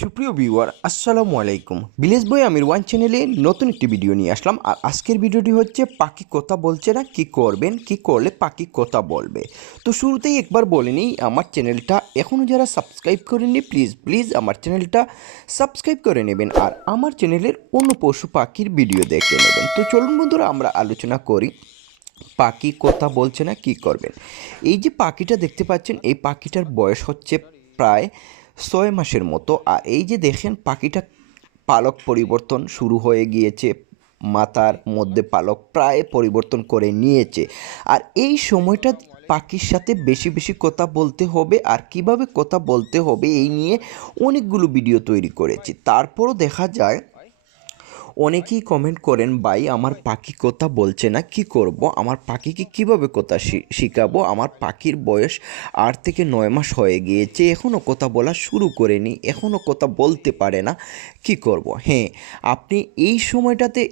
সুপ্রিয় ভিউয়ার, আসসালামু আলাইকুম। ভিলেজ বই আমির ওয়ান চ্যানেলে নতুন একটি ভিডিও নিয়ে আসলাম। আর আজকের ভিডিওটি হচ্ছে, পাখি কথা বলছে না, কি করবেন, কি করলে পাখি কথা বলবে? তো শুরুতেই একবার বলে নিই, আমার চ্যানেলটা এখনও যারা সাবস্ক্রাইব করেননি, প্লিজ প্লিজ আমার চ্যানেলটা সাবস্ক্রাইব করে নেবেন। আর আমার চ্যানেলের অন্য পশু পাখির ভিডিও দেখে নেবেন। তো চলুন বন্ধুরা, আমরা আলোচনা করি, পাখি কথা বলছে না, কি করবেন? এই যে পাখিটা দেখতে পাচ্ছেন, এই পাখিটার বয়স হচ্ছে প্রায় ছয় মাসের মতো, আর এই যে দেখেন পাখিটা পালক পরিবর্তন শুরু হয়ে গিয়েছে, মাথার মধ্যে পালক প্রায় পরিবর্তন করে নিয়েছে। আর এই সময়টা পাখির সাথে বেশি বেশি কথা বলতে হবে, আর কীভাবে কথা বলতে হবে এই নিয়ে অনেকগুলো ভিডিও তৈরি করেছি। তারপরও দেখা যায় অনেকেই কমেন্ট করেন, ভাই, আমার পাখি কথা বলছে না, কি করব? আমার পাখিকে কীভাবে কথা শিখাবো? আমার পাখির বয়স আট থেকে নয় মাস হয়ে গিয়েছে এখনও কথা বলা শুরু করেনি এখনও কথা বলতে পারে না, কি করব? হ্যাঁ আপনি এই সময়টাতে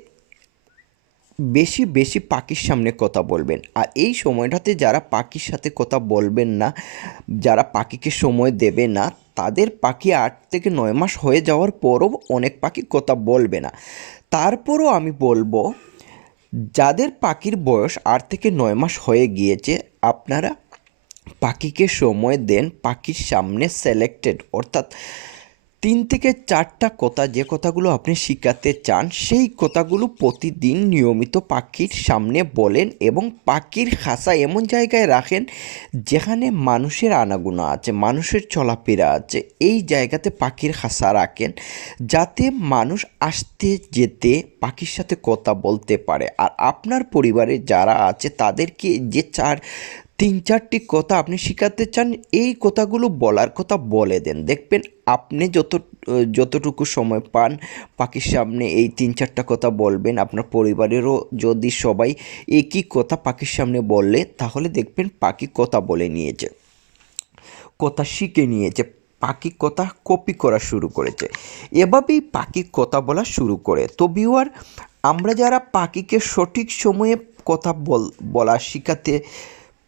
বেশি বেশি পাখির সামনে কথা বলবেন। আর এই সময়টাতে যারা পাখির সাথে কথা বলবেন না, যারা পাখিকে সময় দেবে না তাদের পাখি আট থেকে নয় মাস হয়ে যাওয়ার পরও অনেক পাখি কথা বলবে না। তারপরও আমি বলব, যাদের পাখির বয়স আট থেকে নয় মাস হয়ে গিয়েছে, আপনারা পাখিকে সময় দেন পাখির সামনে সেলেক্টেড অর্থাৎ তিন থেকে চারটা কথা যে কথাগুলো আপনি শেখাতে চান, সেই কথাগুলো প্রতিদিন নিয়মিত পাখির সামনে বলেন এবং পাখির খাঁচা এমন জায়গায় রাখেন যেখানে মানুষের আনাগোনা আছে, মানুষের চলাফেরা আছে। এই জায়গাতে পাখির খাঁচা রাখেন যাতে মানুষ আসতে যেতে পাখির সাথে কথা বলতে পারে। আর আপনার পরিবারে যারা আছে, তাদেরকে যে চার তিন চারটি কথা আপনি শেখাতে চান, এই কথাগুলো বলার কথা বলে দেন। দেখবেন আপনি যত যতটুকু সময় পান পাখির সামনে এই তিন চারটা কথা বলবেন, আপনার পরিবারেরও যদি সবাই একই কথা পাখির সামনে বললে, তাহলে দেখবেন পাখি কথা বলে নিয়েছে, কথা শিখে নিয়েছে, পাখি কথা কপি করা শুরু করেছে। এভাবেই পাখি কথা বলা শুরু করে। তো ভিউয়ার আমরা যারা পাখিকে সঠিক সময়ে কথা বল, বলা শেখাতে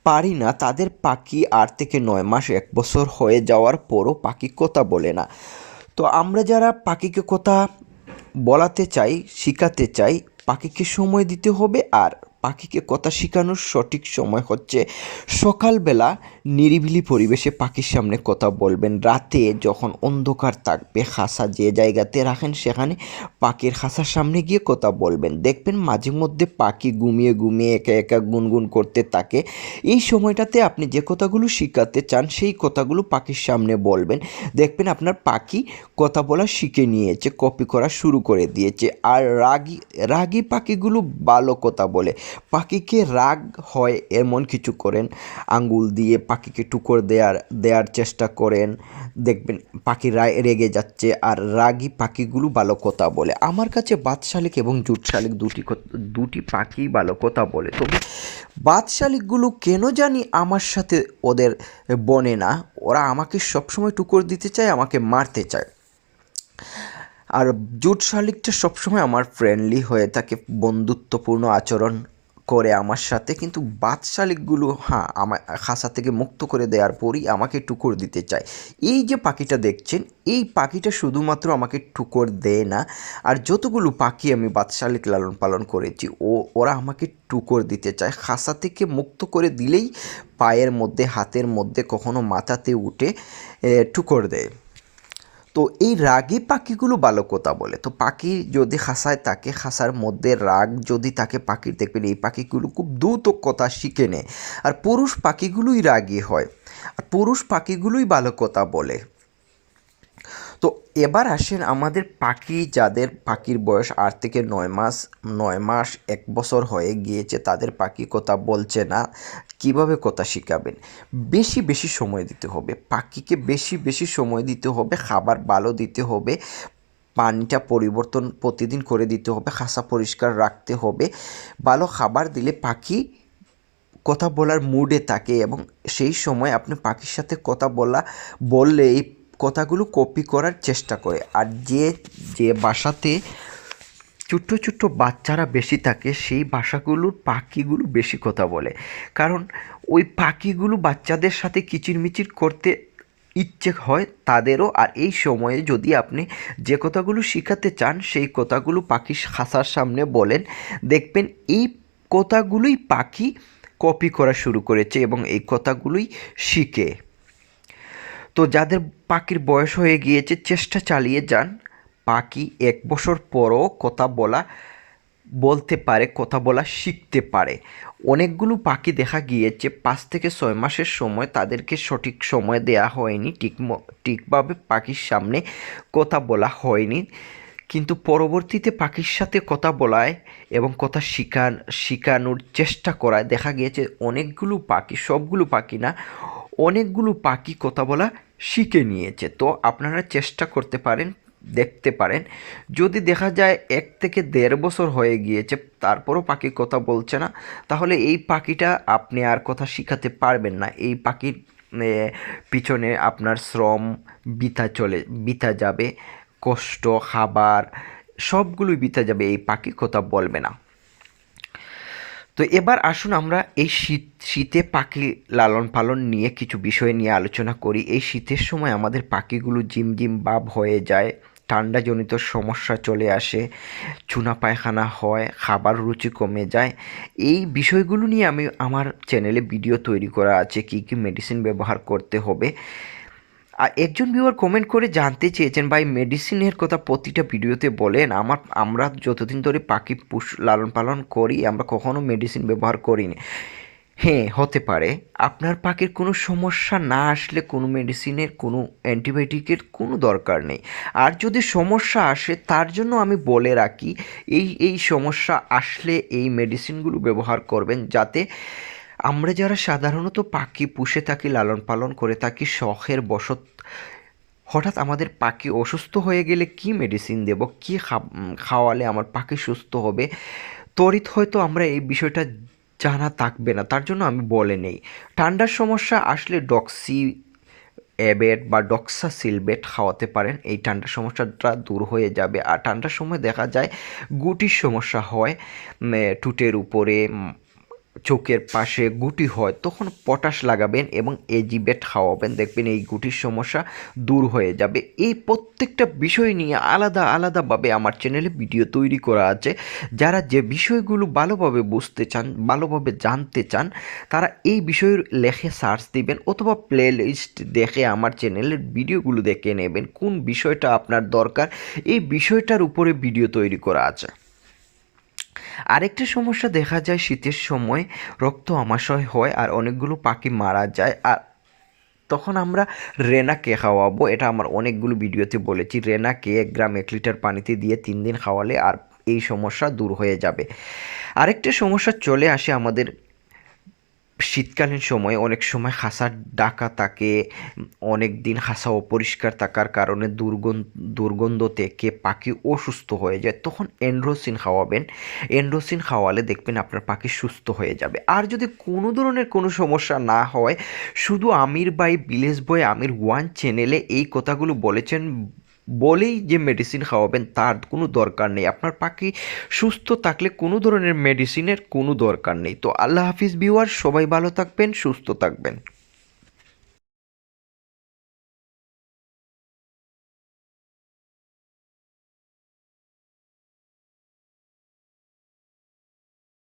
পারি না, তাদের পাখি আট থেকে নয় মাস এক বছর হয়ে যাওয়ার পরও পাখি কথা বলে না। তো আমরা যারা পাখিকে কথা বলাতে চাই, শেখাতে চাই, পাখিকে সময় দিতে হবে আর পাখিকে কথা শেখানোর সঠিক সময় হচ্ছে সকালবেলা নিরিবিলি পরিবেশে পাখির সামনে কথা বলবেন। রাতে যখন অন্ধকার থাকবে, খাসা যে জায়গাতে রাখেন সেখানে পাখির খাসার সামনে গিয়ে কথা বলবেন। দেখবেন মাঝে মধ্যে পাখি ঘুমিয়ে ঘুমিয়ে একা একা গুনগুন করতে থাকে। এই সময়টাতে আপনি যে কথাগুলো শেখাতে চান, সেই কথাগুলো পাখির সামনে বলবেন। দেখবেন আপনার পাখি কথা বলা শিখে নিয়েছে, কপি করা শুরু করে দিয়েছে। আর রাগী রাগী পাখিগুলো ভালো কথা বলে। পাখিকে রাগ হয় এমন কিছু করেন। আঙ্গুল দিয়ে পাখিকে টুকর দেওয়ার দেওয়ার চেষ্টা করেন। দেখবেন পাখি রা- রেগে যাচ্ছে আর রাগী পাখিগুলো ভালো কথা বলে। আমার কাছে বাদ শালিক এবং জুট শালিক দুটি দুটি পাখি ভালো কথা বলে। তবে বাদ শালিকগুলো কেন জানি আমার সাথে ওদের বনে না। ওরা আমাকে সবসময় টুকর দিতে চায়, আমাকে মারতে চায়। আর জুট শালিকটা সবসময় আমার ফ্রেন্ডলি হয়ে থাকে, বন্ধুত্বপূর্ণ আচরণ করে আমার সাথে, কিন্তু বাদশালিকগুলো হ্যাঁ আমার খাঁচা থেকে মুক্ত করে দেওয়ার পরই আমাকে টুকর দিতে চায়। এই যে পাখিটা দেখছেন, এই পাখিটা শুধুমাত্র আমাকে টুকর দেয় না, আর যতগুলো পাখি আমি বাদশালিক লালন পালন করেছি, ও, ওরা আমাকে টুকর দিতে চায়। খাঁচা থেকে মুক্ত করে দিলেই পায়ের মধ্যে, হাতের মধ্যে কখনো মাথাতে উঠে টুকর দেয়। তো এই রাগী পাখিগুলো বালকতা বলে। তো পাখি যদি হাসায় তাকে হাসার মধ্যে রাগ যদি তাকে পাখির দেখবেন এই পাখিগুলো খুব দ্রুত কথা শিখে নেয়। আর পুরুষ পাখিগুলোই রাগী হয়। আর পুরুষ পাখিগুলোই বালকতা বলে। তো এবার আসেন আমাদের পাখি যাদের পাখির বয়স আট থেকে নয় মাস নয় মাস, এক বছর হয়ে গিয়েছে, তাদের পাখি কথা বলছে না। কীভাবে কথা শিখাবেন? বেশি বেশি সময় দিতে হবে। পাখিকে বেশি বেশি সময় দিতে হবে, খাবার ভালো দিতে হবে, পানিটা পরিবর্তন প্রতিদিন করে দিতে হবে খাসা পরিষ্কার রাখতে হবে। ভালো খাবার দিলে পাখি কথা বলার মুডে থাকে এবং সেই সময় আপনি পাখির সাথে কথা বলা বললে এই কথাগুলো কপি করার চেষ্টা করে। আর যে যে বাসাতে ছোট্ট ছোট্ট বাচ্চারা বেশি থাকে, সেই বাসাগুলোর পাখিগুলো বেশি কথা বলে। কারণ ওই পাখিগুলো বাচ্চাদের সাথে কিচিরমিচির করতে ইচ্ছে হয় তাদেরও। আর এই সময়ে যদি আপনি যে কথাগুলো শেখাতে চান, সেই কথাগুলো পাখি খাসার সামনে বলেন, দেখবেন এই কথাগুলোই পাখি কপি করা শুরু করেছে এবং এই কথাগুলোই শিখে। তো যাদের পাখির বয়স হয়ে গিয়েছে, চেষ্টা চালিয়ে যান। পাখি এক বছর পরও কথা বলা, বলতে পারে, কথা বলা শিখতে পারে। অনেকগুলো পাখি দেখা গিয়েছে, পাঁচ থেকে ছয় মাসের সময় তাদেরকে সঠিক সময় দেয়া হয়নি, ঠিক ঠিকভাবে পাখির সামনে কথা বলা হয়নি। কিন্তু পরবর্তীতে পাখির সাথে কথা বলায় এবং কথা শিখান শেখানোর চেষ্টা করায় দেখা গিয়েছে, অনেকগুলো পাখি, সবগুলো পাখি না অনেকগুলো পাখি কথা বলা শিখে নিয়েছে। তো আপনারা চেষ্টা করতে পারেন, দেখতে পারেন। যদি দেখা যায় এক থেকে দেড় বছর হয়ে গিয়েছে, তারপরও পাখি কথা বলছে না, তাহলে এই পাখিটা আপনি আর কথা শিখাতে পারবেন না। এই পাখির পিছনে আপনার শ্রম বৃথা চলে বৃথা যাবে, কষ্ট, খাবার, সবগুলোই বৃথা যাবে। এই পাখি কথা বলবে না। তো এবার আসুন আমরা এই শীত, শীতে পাখি লালন পালন নিয়ে কিছু বিষয় নিয়ে আলোচনা করি। এই শীতের সময় আমাদের পাখিগুলো জিমজিম ভাব হয়ে যায়, ঠান্ডাজনিত সমস্যা চলে আসে, চুনা পায়খানা হয়, খাবার রুচি কমে যায়। এই বিষয়গুলো নিয়ে আমি আমার চ্যানেলে ভিডিও তৈরি করা আছে, কী কী মেডিসিন ব্যবহার করতে হবে। আর একজন ভিউয়ার কমেন্ট করে জানতে চেয়েছেন, ভাই মেডিসিনের কথা প্রতিটা ভিডিওতে বলেন, আমার, আমরা যতদিন ধরে পাখি পুষ লালন পালন করি, আমরা কখনো মেডিসিন ব্যবহার করিনি। হ্যাঁ হতে পারে। আপনার পাখির কোনো সমস্যা না আসলে কোনো মেডিসিনের কোনো অ্যান্টিবায়োটিকের কোনো দরকার নেই। আর যদি সমস্যা আসে, তার জন্য আমি বলে রাখি, এই এই সমস্যা আসলে এই মেডিসিনগুলো ব্যবহার করবেন যাতে আমরা যারা সাধারণত পাখি পুষে থাকি, লালন পালন করে থাকি, শখের বশত হঠাৎ আমাদের পাখি অসুস্থ হয়ে গেলে কি মেডিসিন দেব? কি খাওয়ালে আমার পাখি সুস্থ হবে? তড়িৎ হয়তো আমরা এই বিষয়টা জানা থাকবে না, তার জন্য আমি বলে নেই। ঠান্ডার সমস্যা আসলে ডক্সি অ্যাবেট বা ডক্সা সিলবেট খাওয়াতে পারেন। এই ঠান্ডার সমস্যাটা দূর হয়ে যাবে। আর ঠান্ডার সময় দেখা যায় গুটির সমস্যা হয় টুটের উপরে চোখের পাশে গুটি হয়, তখন পটাশ লাগাবেন এবং এজিবেট খাওয়াবেন। দেখবেন এই গুটির সমস্যা দূর হয়ে যাবে। এই প্রত্যেকটা বিষয় নিয়ে আলাদা আলাদাভাবে আমার চ্যানেলে ভিডিও তৈরি করা আছে। যারা যে বিষয়গুলো ভালোভাবে বুঝতে চান, ভালোভাবে জানতে চান, তারা এই বিষয়ের লেখে সার্চ দিবেন অথবা প্লে লিস্ট দেখে আমার চ্যানেলের ভিডিওগুলো দেখে নেবেন। কোন বিষয়টা আপনার দরকার? এই বিষয়টার উপরে ভিডিও তৈরি করা আছে। আরেকটা সমস্যা দেখা যায়, শীতের সময় রক্ত আমাশয় হয় আর অনেকগুলো পাখি মারা যায়। আর তখন আমরা রেনাকে খাওয়াবো, এটা আমার অনেকগুলো ভিডিওতে বলেছি। রেনাকে এক গ্রাম এক লিটার পানিতে দিয়ে তিন দিন খাওয়ালে আর এই সমস্যা দূর হয়ে যাবে। আরেকটা সমস্যা চলে আসে আমাদের শীতকালীন সময় অনেক সময় হাসার ডাকা থাকে, অনেক দিন হাসা অপরিষ্কার থাকার কারণে দুর্গন্ধ দুর্গন্ধ থেকে পাখি অসুস্থ হয়ে যায়। তখন এন্ড্রোসিন খাওয়াবেন। এন্ড্রোসিন খাওয়ালে দেখবেন আপনার পাখি সুস্থ হয়ে যাবে। আর যদি কোনো ধরনের কোনো সমস্যা না হয়, শুধু আমির বাই বিলেশ বয় আমির ওয়ান চ্যানেলে এই কথাগুলো বলেছেন বলেই যে মেডিসিন খাওয়াবেন, তার কোনো দরকার নেই। আপনার পাখি সুস্থ থাকলে কোনো ধরনের মেডিসিনের কোনো দরকার নেই। তো আল্লাহ হাফিজ বিওয়ার সবাই ভালো থাকবেন, সুস্থ থাকবেন।